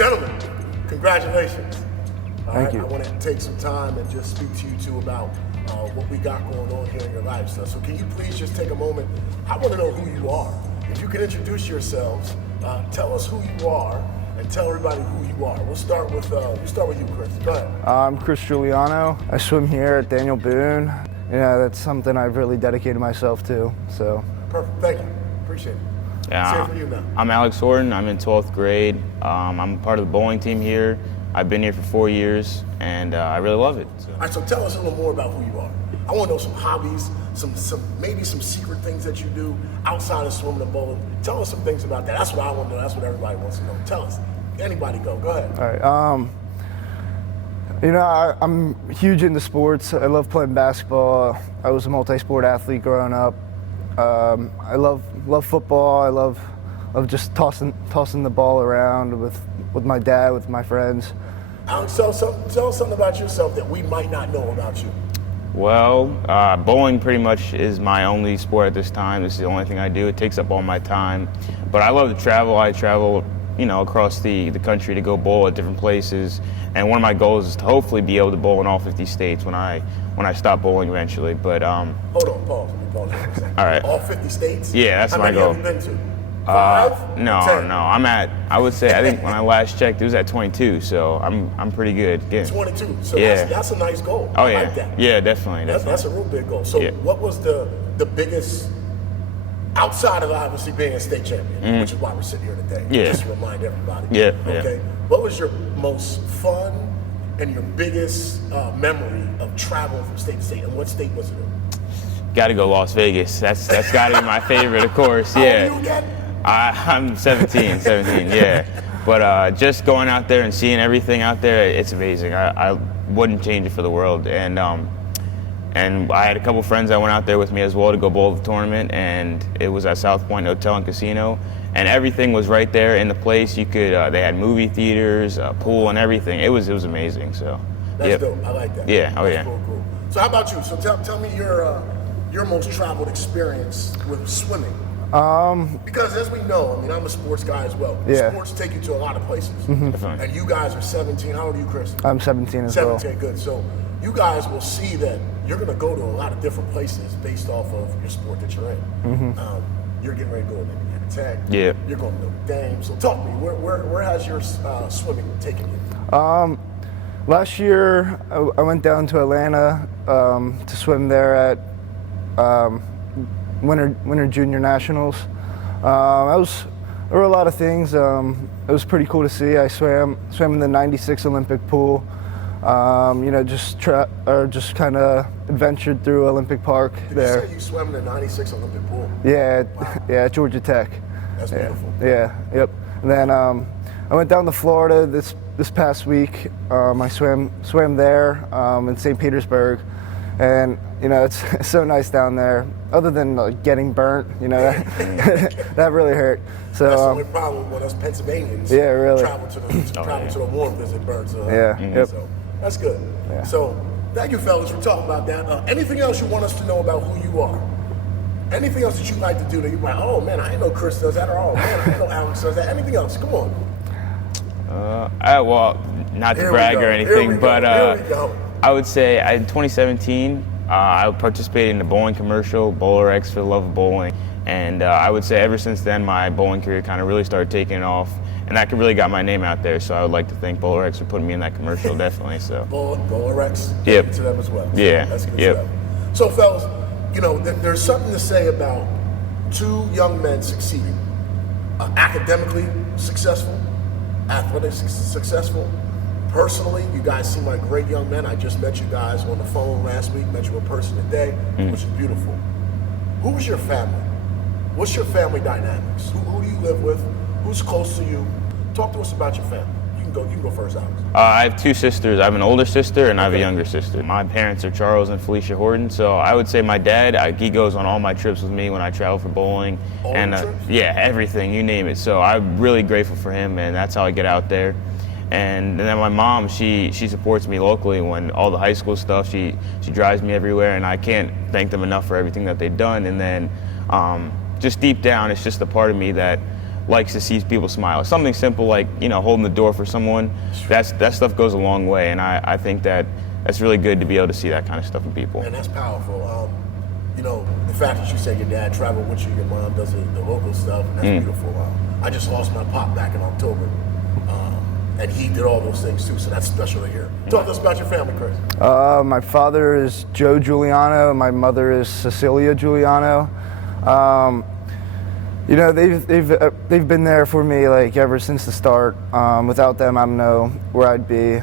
Gentlemen, congratulations. Thank you. I want to take some time and just speak to you two about what we got going on here in your life. So can you please just take a moment? I want to know who you are. If you can introduce yourselves, tell us who you are and tell everybody who you are. We'll start with you, Chris. Go ahead. I'm Chris Guiliano. I swim here at Daniel Boone. That's something I've really dedicated myself to. So. Perfect. Thank you. Appreciate it. Yeah, Same for you now. I'm Alex Horton. I'm in 12th grade. I'm part of the bowling team here. I've been here for 4 years, and I really love it. So. All right, so tell us a little more about who you are. I want to know some hobbies, maybe some secret things that you do outside of swimming and bowling. Tell us some things about that. That's what I want to know. That's what everybody wants to know. Tell us. Anybody go. Go ahead. All right. I'm huge into sports. I love playing basketball. I was a multi-sport athlete growing up. I love football. I love just tossing the ball around with my dad, with my friends. Alex, tell us something about yourself that we might not know about you. Well, bowling pretty much is my only sport at this time. This is the only thing I do. It takes up all my time. But I love to travel. I travel, across the country to go bowl at different places. And one of my goals is to hopefully be able to bowl in all 50 states when I stop bowling eventually. But hold on, pause. Let me pause for a second. All right. All 50 states? Yeah, that's my goal. How many have you been to? 5? No. 10? I would say, I think when I last checked, it was at 22, so I'm pretty good. Again. 22. So yeah. that's a nice goal. Oh, I yeah. like that. Yeah, definitely. That's a real big goal. So yeah. What was the biggest, outside of obviously being a state champion, which is why we're sitting here today, just to remind everybody. Yeah. Okay. Yeah. What was your most fun and your biggest memory of traveling from state to state, and what state was it in? Got to go Las Vegas. That's got to be my favorite, of course. How old Yeah. are you again? I'm 17, yeah. But just going out there and seeing everything out there, it's amazing. I wouldn't change it for the world. And I had a couple friends that went out there with me as well to go bowl the tournament, and it was at South Point Hotel and Casino, and everything was right there in the place. You could they had movie theaters, a pool, and everything. It was amazing. So that's dope. I like that. Yeah. Oh, that's yeah. Cool. So how about you? So tell me your most traveled experience with swimming. Because as we know, I mean, I'm a sports guy as well. Yeah. Sports take you to a lot of places. Definitely. And you guys are 17. How old are you, Chris? I'm 17 as well. 17, good. So you guys will see that you're going to go to a lot of different places based off of your sport that you're in. You're getting ready to go to Indiana Tech. Yeah. You're going to Notre Dame. So talk to me. Where has your swimming taken you? Last year, I went down to Atlanta to swim there at Winter Junior Nationals. There were a lot of things. It was pretty cool to see. I swam in the '96 Olympic pool. Just kind of adventured through Olympic Park there. You say you swam in the '96 Olympic pool? Yeah, Wow. yeah, at Georgia Tech. That's beautiful. Yeah, yep. And then I went down to Florida this past week. I swam there in St. Petersburg, and it's so nice down there. Other than getting burnt, that really hurt. So that's the only problem with us Pennsylvanians. Yeah, really. Travel to the warm because it burns. Yep. So that's good. Yeah. So thank you, fellas, for talking about that. Anything else you want us to know about who you are? Anything else that you like to do that you're like, oh man, I didn't know Chris does that, or oh man, I didn't know Alex does that. Anything else? Come on. Well, not to brag or anything, but I would say in 2017, I participated in the bowling commercial, Bowler X for the Love of Bowling, and I would say ever since then my bowling career kind of really started taking off, and that really got my name out there. So I would like to thank Bowler X for putting me in that commercial, definitely. So Bowler X, yep, to them as well. So yeah, that's good yep. stuff. So fellas, there's something to say about two young men succeeding, academically successful, athletically successful. Personally, you guys seem like great young men. I just met you guys on the phone last week, met you in person today, which is beautiful. Who was your family? What's your family dynamics? Who do you live with? Who's close to you? Talk to us about your family. You can go first, Alex. I have two sisters. I have an older sister and I have a younger sister. My parents are Charles and Felicia Horton, so I would say my dad, he goes on all my trips with me when I travel for bowling. All and trips? Yeah, everything, you name it. So I'm really grateful for him, and that's how I get out there. And then my mom, she supports me locally when all the high school stuff. She drives me everywhere, and I can't thank them enough for everything that they've done. And then just deep down, it's just a part of me that likes to see people smile. Something simple like, holding the door for someone, that stuff goes a long way, and I think that's really good to be able to see that kind of stuff in people. And that's powerful. The fact that you said your dad traveled with you, your mom does the local stuff, and that's beautiful. I just lost my pop back in October, and he did all those things too, so that's special to hear. Talk to us about your family, Chris. My father is Joe Guiliano. My mother is Cecilia Guiliano. They've been there for me like ever since the start. Without them, I don't know where I'd be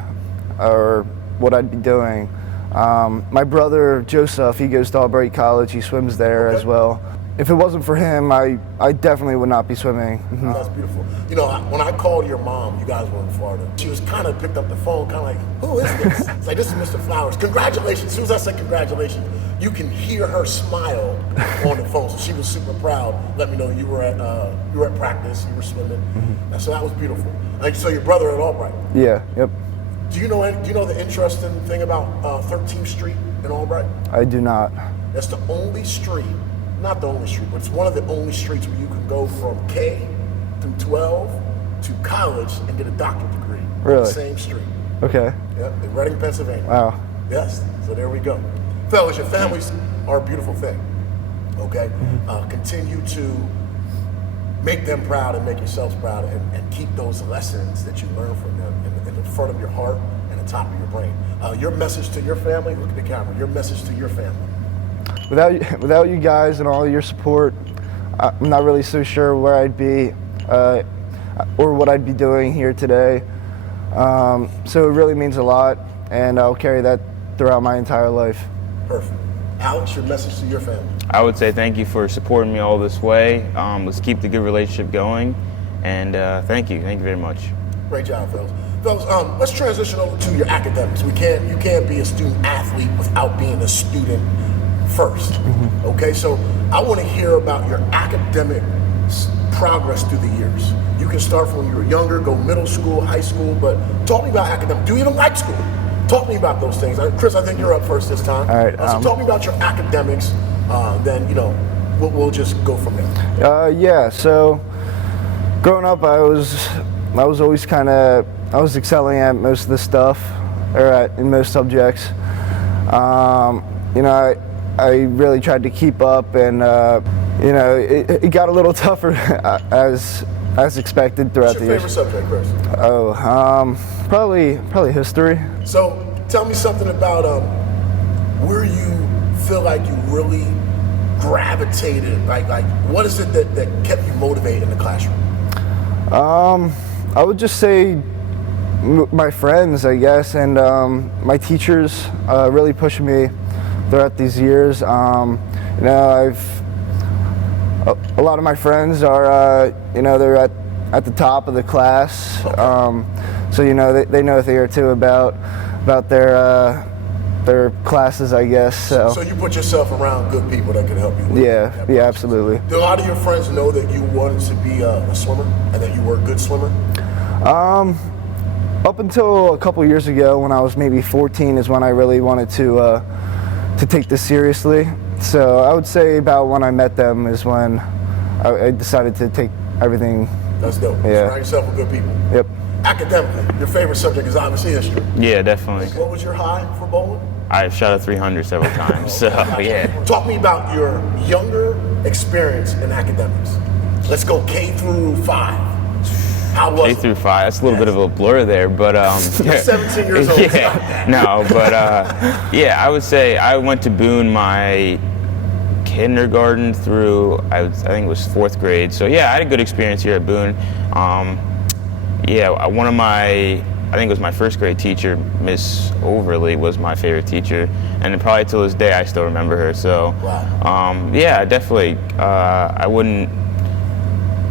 or what I'd be doing. My brother Joseph, he goes to Albright College. He swims there as well. If it wasn't for him, I definitely would not be swimming. Oh, that's beautiful. When I called your mom, you guys were in Florida. She was kind of picked up the phone, kind of like, who is this? It's like, this is Mr. Flowers. Congratulations. As soon as I said congratulations, you can hear her smile on the phone. So she was super proud. Let me know you were at practice, you were swimming. And so that was beautiful. So your brother at Albright. Yeah. Yep. Do you know the interesting thing about 13th Street in Albright? I do not. That's the only street, not the only street, but it's one of the only streets where you can go from K through 12 to college and get a doctorate degree. Really? The same street. Okay. Yep, in Reading, Pennsylvania. Wow. Yes, so there we go. Fellas, your families are a beautiful thing, okay? Continue to make them proud and make yourselves proud, and keep those lessons that you learn from them in the front of your heart and the top of your brain. Your message to your family, look at the camera, your message to your family. Without you guys and all your support, I'm not really so sure where I'd be or what I'd be doing here today. So it really means a lot, and I'll carry that throughout my entire life. Perfect. Alex, your message to your family. I would say thank you for supporting me all this way. Let's keep the good relationship going, and thank you very much. Great job, fellas. Fellas, let's transition over to your academics. You can't be a student athlete without being a student first. Okay, so I want to hear about your academic progress through the years. You can start from when you were younger, go middle school, high school, but talk to me about academics. Do you even like school? Talk to me about those things. Chris, I think you're up first this time. All right. So talk to me about your academics. Then we'll just go from there. Yeah. So growing up, I was always I was excelling at most of the stuff, or in most subjects. I really tried to keep up, and it got a little tougher as expected throughout the years. What's your favorite subject, Chris? Oh, probably history. So tell me something about where you feel like you really gravitated. Like what is it that kept you motivated in the classroom? I would just say my friends, I guess, and my teachers really pushed me throughout these years. A lot of my friends are, they're at the top of the class. So they know a thing or two about their classes, I guess. So you put yourself around good people that can help you. Yeah, absolutely. Do a lot of your friends know that you wanted to be a swimmer and that you were a good swimmer? Up until a couple years ago, when I was maybe 14, is when I really wanted to take this seriously. So I would say about when I met them is when I decided to take everything. That's dope. Yeah. Surround yourself with good people. Yep. Academically, your favorite subject is obviously history. Yeah, definitely. What was your high for bowling? I've shot a 300 several times, so yeah. Talk to me about your younger experience in academics. Let's go K through 5. How was K through 5. That's a little bit of a blur there, but You're 17 years old. Yeah, no, but yeah, I would say I went to Boone my kindergarten through I think it was 4th grade. So yeah, I had a good experience here at Boone. Yeah, one of my, I think it was my 1st grade teacher, Miss Overly, was my favorite teacher, and probably till this day I still remember her. So wow. Yeah, definitely.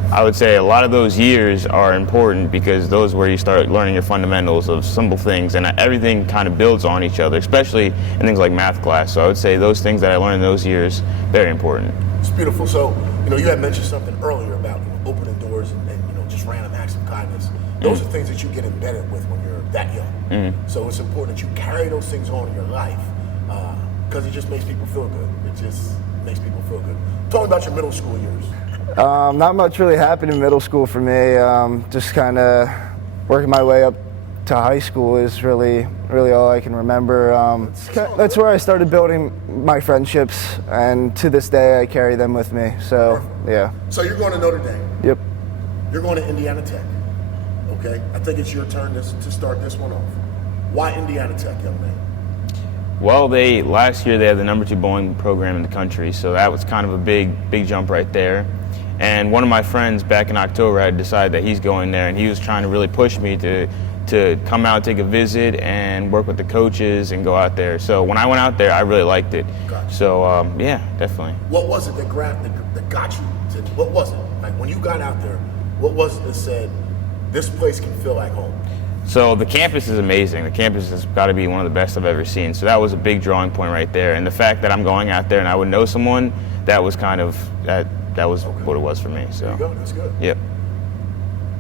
I would say a lot of those years are important because those are where you start learning your fundamentals of simple things, and everything kind of builds on each other, especially in things like math class. So I would say those things that I learned in those years, very important. It's beautiful. So, you had mentioned something earlier about opening doors and just random acts of kindness. Those are things that you get embedded with when you're that young. So it's important that you carry those things on in your life because it just makes people feel good. It just makes people feel good. Tell me about your middle school years. Not much really happened in middle school for me. Just kind of working my way up to high school is really all I can remember. That's where I started building my friendships, and to this day I carry them with me. So, yeah. So you're going to Notre Dame. Yep. You're going to Indiana Tech. Okay. I think it's your turn to start this one off. Why Indiana Tech, young man? Well, last year they had the #2 bowling program in the country, so that was kind of a big jump right there. And one of my friends back in October had decided that he's going there, and he was trying to really push me to come out, take a visit, and work with the coaches and go out there. So when I went out there, I really liked it. Gotcha. So yeah, definitely. What was it that got you? What was it? Like when you got out there, what was it that said, this place can feel like home? So the campus is amazing. The campus has got to be one of the best I've ever seen. So that was a big drawing point right there. And the fact that I'm going out there and I would know someone, that was kind of that was what it was for me. So There you go. That's good. Yep.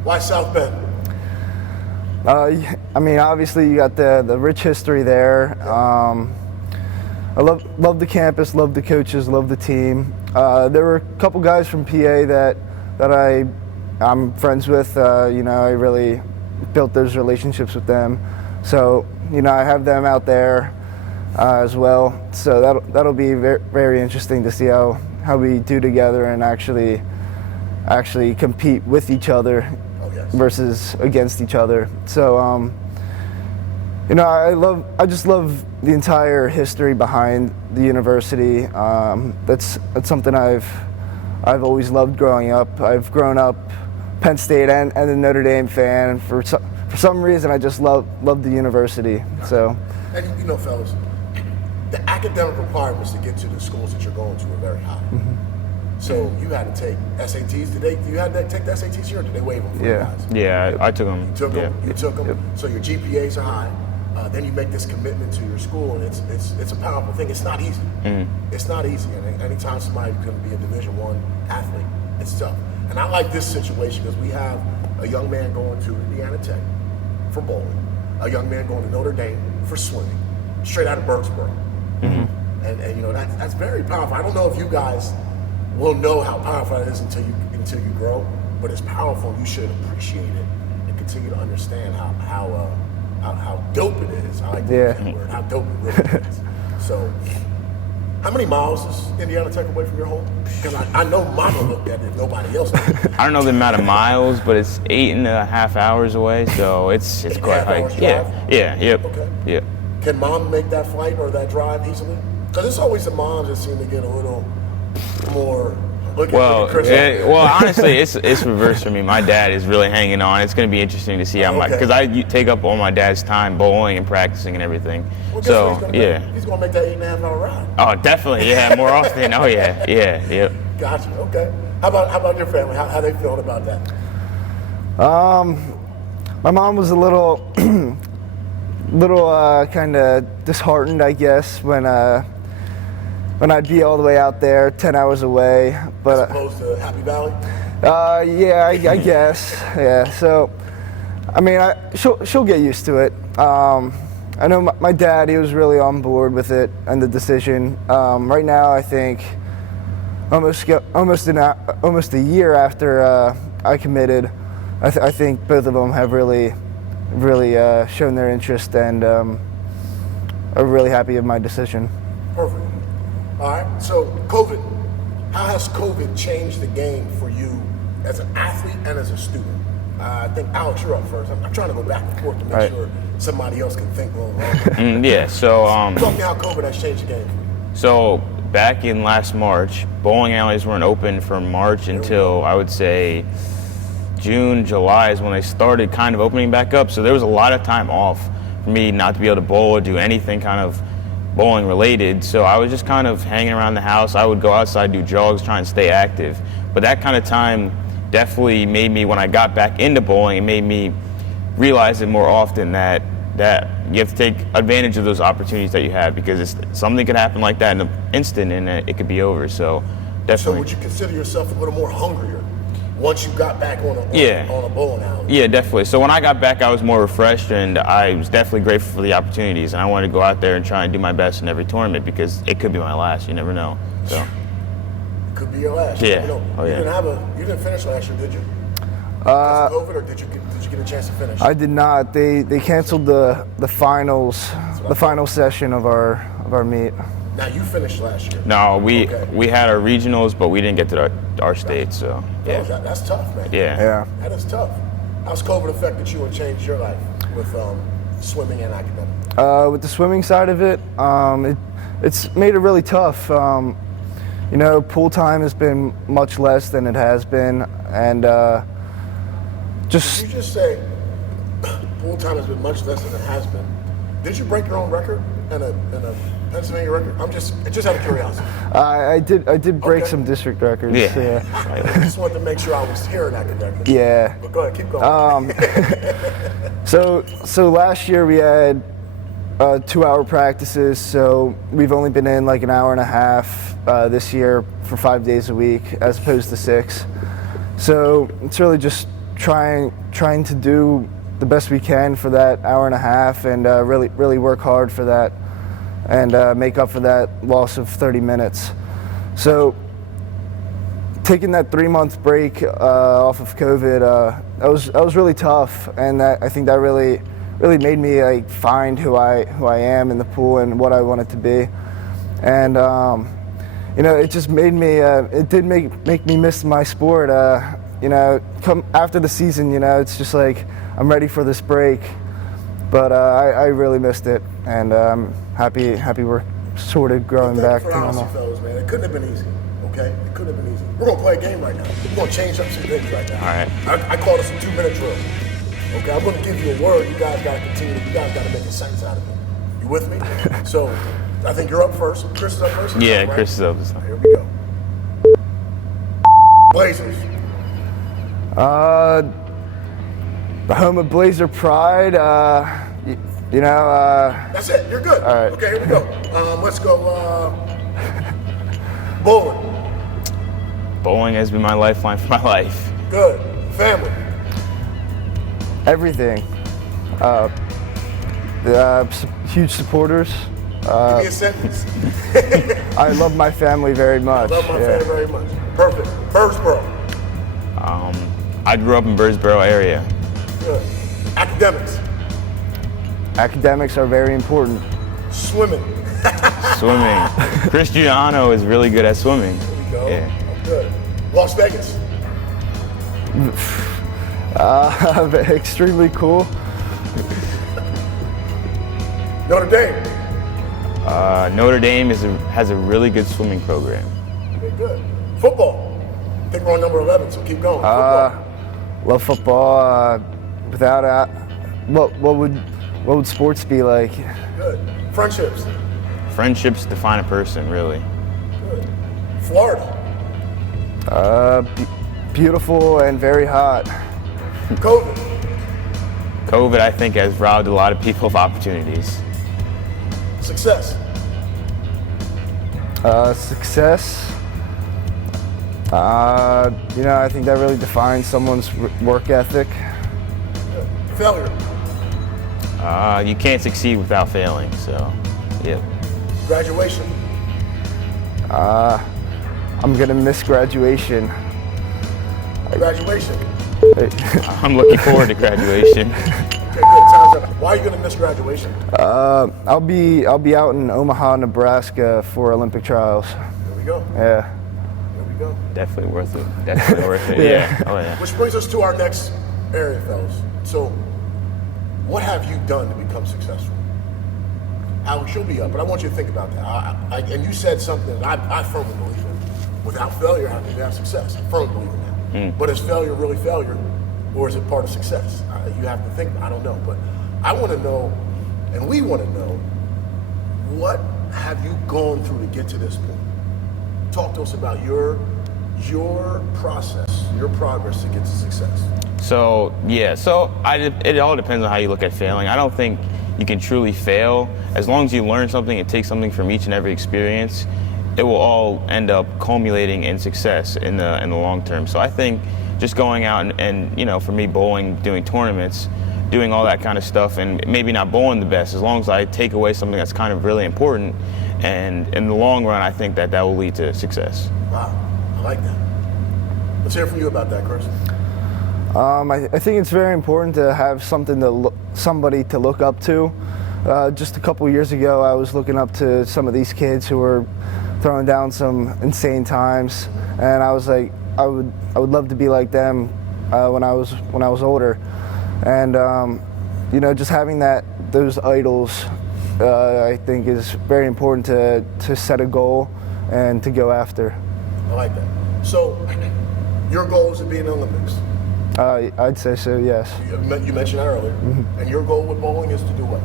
Why South Bend? I mean, obviously you got the rich history there. I love the campus, love the coaches, love the team. There were a couple guys from PA that I'm friends with. I really built those relationships with them. So I have them out there as well. So that'll be very, very interesting to see how we do together and actually compete with each other versus against each other. So I just love the entire history behind the university. That's something I've always loved growing up. I've grown up Penn State and a Notre Dame fan. For some reason, I just love the university. So, And fellas, the academic requirements to get to the schools that you're going to are very high. Mm-hmm. So you had to take SATs. You had to take the SATs here, or did they waive them for you guys? Yeah, I took them. You took them. Yeah. You took them. Yep. So your GPAs are high. Then you make this commitment to your school, and it's a powerful thing. It's not easy. Mm-hmm. It's not easy. And anytime somebody can be a Division I athlete, it's tough. And I like this situation because we have a young man going to Indiana Tech for bowling, a young man going to Notre Dame for swimming, straight out of Birdsboro. Mm-hmm. And that's very powerful. I don't know if you guys will know how powerful it is until you grow, but it's powerful. You should appreciate it and continue to understand how dope it is. I like to use that word. How dope it really is. So, how many miles is Indiana Tech away from your home? Because I know Mama looked at it if nobody else did. I don't know the amount of miles, but it's 8.5 hours away, so it's quite high. Yep. Okay. Yep. Can Mom make that flight or that drive easily? Because it's always the moms that seem to get a little more. Well, honestly, it's reversed for me. My dad is really hanging on. It's going to be interesting to see how because I take up all my dad's time bowling and practicing and everything. Well, so he's going to make that 8.5 hour ride. Oh, definitely, yeah, more often. Oh yeah, yep. Gotcha. Okay. How about your family? How they feeling about that? My mom was a little kind of disheartened, I guess, when I'd be all the way out there, 10 hours away. But as opposed to Happy Valley? Yeah, I guess. Yeah. So, I mean, she'll get used to it. I know my dad; he was really on board with it and the decision. Right now, I think almost a year after I committed, I think both of them have really shown their interest and are really happy with my decision. Perfect. All right. So, COVID. How has COVID changed the game for you as an athlete and as a student? I think, Alex, you're up first. I'm trying to go back and forth to make sure somebody else can think a little longer. Yeah, so... Talk to me how COVID has changed the game for you. So, back in last March, bowling alleys weren't open from March until, I would say, June, July is when they started kind of opening back up. So there was a lot of time off for me not to be able to bowl or do anything kind of bowling related. So I was just kind of hanging around the house. I would go outside, do jogs, try and stay active. But that kind of time definitely made me, when I got back into bowling, it made me realize it more often that you have to take advantage of those opportunities that you have, because something could happen like that in an instant and it could be over. So definitely. So would you consider yourself a little more hungrier once you got back on a bowling alley? Yeah, definitely. So when I got back, I was more refreshed, and I was definitely grateful for the opportunities. And I wanted to go out there and try and do my best in every tournament, because it could be my last. You never know. So. Could be your last. Yeah. You know, Oh, yeah. You didn't finish last year, did you? Because of COVID, or did you get a chance to finish? I did not. They canceled the finals, the final session of our meet. Now you finished last year. No, Okay. we had our regionals, but we didn't get to our state. So yeah, That's tough, man. yeah. Yeah. That is tough. How's COVID affected you and changed your life with swimming and academic? With the swimming side of it, it's made it really tough. You know, pool time has been much less than it has been, and Did you just say pool time has been much less than it has been? Did you break your own record in a Pennsylvania record? I'm just out of curiosity. I did break Okay. some district records. Yeah. I just wanted to make sure I was hearing that correctly. Yeah. But go ahead, keep going. So last year we had 2-hour practices, so we've only been in like an hour and a half this year for 5 days a week as opposed to 6. So it's really just trying to do the best we can for that hour and a half, and really work hard for that, and make up for that loss of 30 minutes. So taking that 3-month break off of COVID, that was really tough, and I think that really made me like find who I am in the pool and what I wanted to be, and you know, it just made me it did make me miss my sport. You know, come after the season, you know, it's just like I'm ready for this break, but I really missed it, and I'm happy we're sort of growing back to normal. Thank you for honesty, fellas, man. It couldn't have been easy. Okay, it couldn't have been easy. We're gonna play a game right now. We're gonna change up some things right now. All right. I call this a 2-minute drill. Okay, I'm gonna give you a word. You guys gotta continue. You guys gotta make a sentence out of it. You with me? So, I think you're up first. Chris is up first. Yeah, Right? Chris is up this time. Here we go. Blazers. The home of Blazer pride. You know. That's it. You're good. All right. Okay, here we go. Let's go. Bowling. Bowling has been my lifeline for my life. Good. Family. Everything. Huge supporters. Give me a sentence. I love my family very much. Love my yeah. family very much. Perfect. Birdsboro. I grew up in Birdsboro area. Good. Academics. Academics are very important. Swimming. Swimming. Chris Guiliano is really good at swimming. There we go. Yeah. Good. Las Vegas. Extremely cool. Notre Dame. Notre Dame has a really good swimming program. Okay, good. Football. I think we're on number 11, so keep going. Football. Love football. Without what would sports be like? Good. Friendships. Friendships define a person, really. Good. Florida. Beautiful and very hot. COVID. COVID, I think, has robbed a lot of people of opportunities. Success. Success. You know, I think that really defines someone's work ethic. Good. Failure. You can't succeed without failing, so, yeah. Graduation. I'm gonna miss graduation. Graduation. I'm looking forward to graduation. Okay, good. Time's up. Why are you gonna miss graduation? I'll be out in Omaha, Nebraska for Olympic trials. Here we go. Yeah. Here we go. Definitely worth it. Definitely worth it. Yeah. Oh, yeah. Which brings us to our next area, fellas. So, what have you done to become successful? Alex, you'll be up, but I want you to think about that. And you said something that I firmly believe in. Without failure, how can you have success? I firmly believe in that. But is failure really failure, or is it part of success? You have to think. I don't know, but I want to know, and we want to know, what have you gone through to get to this point? Talk to us about your process, your progress to get to success. So, yeah, it all depends on how you look at failing. I don't think you can truly fail. As long as you learn something and take something from each and every experience, it will all end up culminating in success in the long term. So I think just going out and you know, for me, bowling, doing tournaments, doing all that kind of stuff, and maybe not bowling the best, as long as I take away something that's kind of really important, and in the long run, I think that will lead to success. Wow. I like that. Let's hear from you about that, Chris. I think it's very important to have somebody to look up to. Just a couple years ago, I was looking up to some of these kids who were throwing down some insane times, and I was like, I would love to be like them when I was older, and just having those idols, I think is very important to set a goal and to go after. I like that. So, your goal is to be in the Olympics. I'd say so, yes. You mentioned that earlier. Mm-hmm. And your goal with bowling is to do what?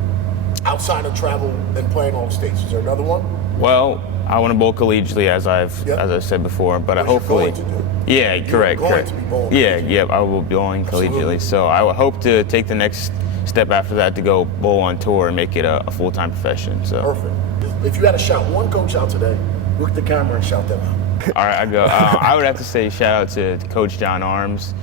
Outside of travel and playing all states, is there another one? Well, I want to bowl collegiately, as I've said before, but hopefully, correct. To be bowling I will be bowling collegiately. So I will hope to take the next step after that to go bowl on tour and make it a full-time profession. So perfect. If you had to shout one coach out today, look at the camera and shout them out. All right, I'd go. I would have to say shout out to Coach John Arms.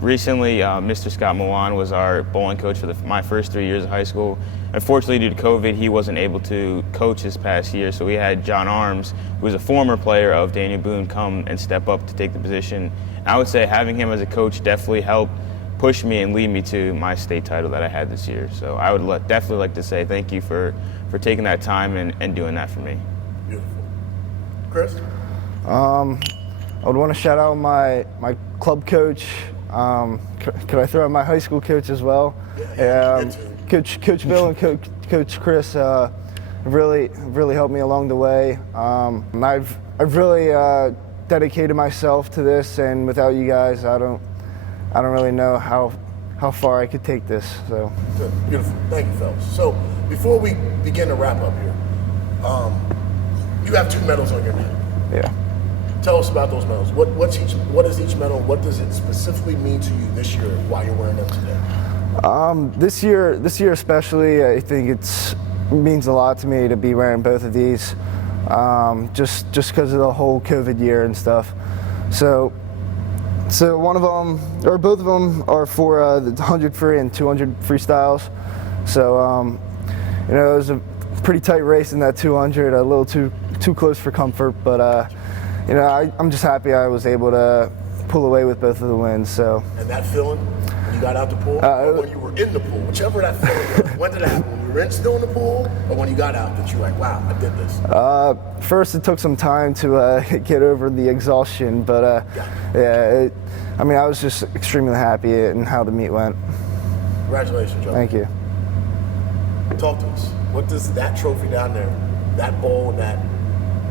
Recently, Mr. Scott Milan was our bowling coach for my first 3 years of high school. Unfortunately, due to COVID, he wasn't able to coach this past year, so we had John Arms, who was a former player of Daniel Boone, come and step up to take the position. And I would say having him as a coach definitely helped push me and lead me to my state title that I had this year. So I would definitely like to say thank you for taking that time and doing that for me. Beautiful. Chris? I would want to shout out my club coach. Could I throw in my high school coach as well? Coach Bill and Coach Chris really helped me along the way. I've really dedicated myself to this, and without you guys, I don't really know how far I could take this. So good. Beautiful. Thank you, fellas. So before we begin to wrap up here, you have 2 medals on your name. Yeah. Tell us about those medals. What is each medal? What does it specifically mean to you this year while you're wearing them today? This year especially, I think it means a lot to me to be wearing both of these, just because of the whole COVID year and stuff. So one of them, or both of them, are for the 100 free and 200 freestyles. So it was a pretty tight race in that 200, a little too close for comfort, but I'm just happy I was able to pull away with both of the wins. So. And that feeling when you got out the pool, or when you were in the pool, whichever that feeling was, when did it happen? When you were still in the pool, or when you got out that you're like, wow, I did this? First, it took some time to get over the exhaustion, but I was just extremely happy in how the meet went. Congratulations, Joe. Thank you. Talk to us. What does that trophy down there, that bowl, and that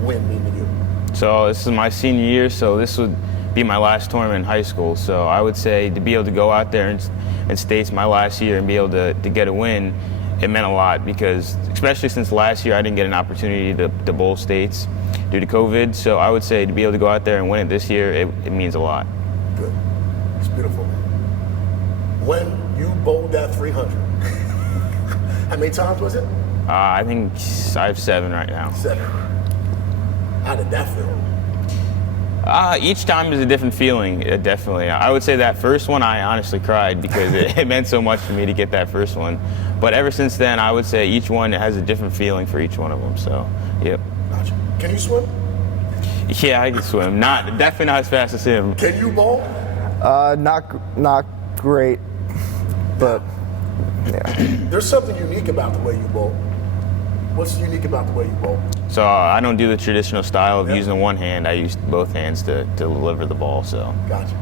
win mean to you? So this is my senior year, so this would be my last tournament in high school. So I would say to be able to go out there and states my last year and be able to get a win, it meant a lot, because especially since last year I didn't get an opportunity to bowl states due to COVID. So I would say to be able to go out there and win it this year, it means a lot. Good. It's beautiful. When you bowled that 300, how many times was it? I think I have 7 right now. 7. How did that feel? Each time is a different feeling, definitely. I would say that first one, I honestly cried because it meant so much to me to get that first one. But ever since then, I would say each one has a different feeling for each one of them. So, yep. Gotcha. Can you swim? Yeah, I can swim. Definitely not as fast as him. Can you bowl? Not great, but yeah. There's something unique about the way you bowl. What's unique about the way you bowl? So I don't do the traditional style of using one hand. I use both hands to deliver the ball. So. Gotcha.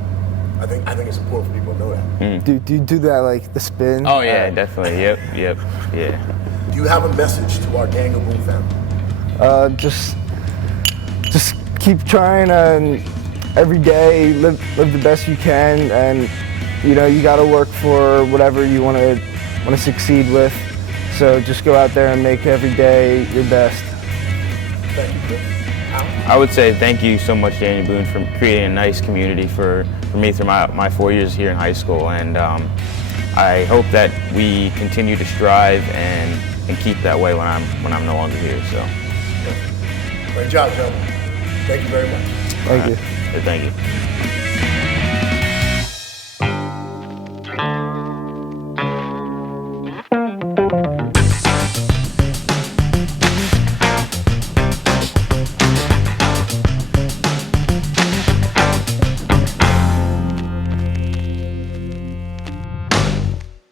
I think it's important for people to know that. Do you do that, like the spin? Oh yeah, definitely. Yep, yeah. Do you have a message to our Daniel Boone family? Just keep trying and every day live the best you can, and you got to work for whatever you want to succeed with. So just go out there and make every day your best. Thank you, Chris. I would say thank you so much, Daniel Boone, for creating a nice community for me through my 4 years here in high school, and I hope that we continue to strive and keep that way when I'm no longer here. So, great job, gentlemen. Thank you very much. Thank you. Thank you.